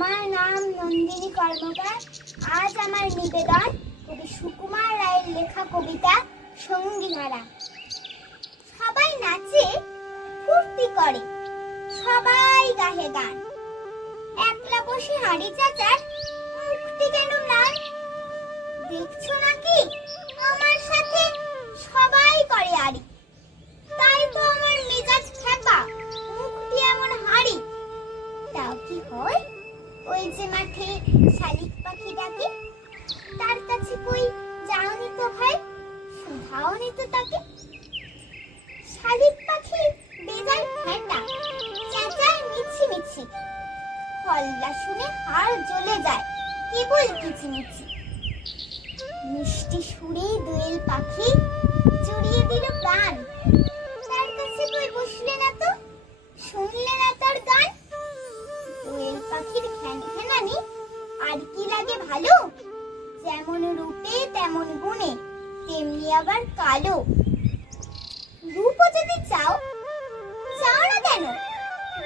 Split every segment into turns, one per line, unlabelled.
আমার নাম নন্দিনী কর্মকার। আজ আমার নিবেদন, কবি সুকুমার রায়ের লেখা কবিতা সঙ্গীহারা সবাই নাচে, ফুর্তি করে, সবাই গাহে গান। একলা বসে হাড়ি চাচার মুক্তি কেন ম্লান দেখছ নাকি? আমার সাথে সবাই করে আড়ি। তাই তো আমার মেজাজ ফেপা মুখটি এমন হাড়ি। তাও কি হয়? ওই যে মাঠে শালিক পাখি ডাকে, তার কাছে কই যাওনি তো ভাই? শুধাও নি তো তাকে। শালিক পাখি বেজায় ফেটা, চেঁচায় মিছি মিছি হল্লা শুনে হাড় জ্বলে যায়, কেবল কিচিমিচি। মিষ্টি সুরে দোয়েল পাখি জুড়িয়ে দিল প্রাণ। তার কাছে কই বসলে না তো? শুনলে না তার ভালো। যেমন রূপে, তেমন গুণে, তেমনি আবার কালো। রূপও যদি চাও চাও না কেন?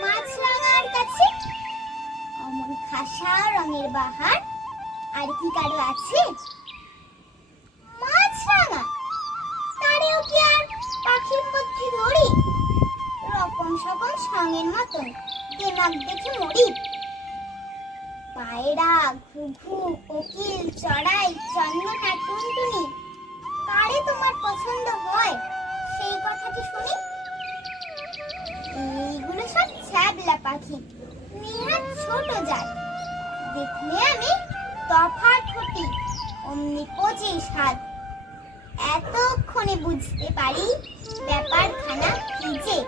মাছরাঙার কাছে অমন খাসা রঙের বাহার, আর কি কারও আছে? মাছরাঙা, তারেও কি আর পাখির মধ্যে ধরি? রকম সকম সঙ্গের মতন দেমাগ দেখে মরি। পায়রা, ঘুঘু, কোকিল, চড়াই, চন্দনা, টুনটুনি, কারে তোমার পছন্দ হয়? সেই কথাটি শুনি। এইগুলো সব ছ্যাবলা পাখি। নিহাত ছোট জাত। দেখলে আমি তফাৎ হটি অমনি পঁচিশ হাত এতক্ষণে বুঝতে পারি ব্যাপারখানা কি যে।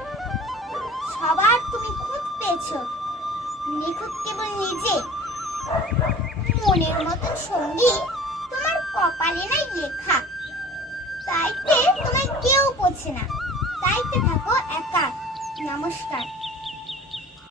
সবার তুমি খুঁত পেয়েছ। নিখুঁত কেবল নিজে মনের মতন সঙ্গী তোমার কপালে নাই লেখা। তাইতে তোমায় কেউ বোঝে না। তাইতে থাকো একা। নমস্কার।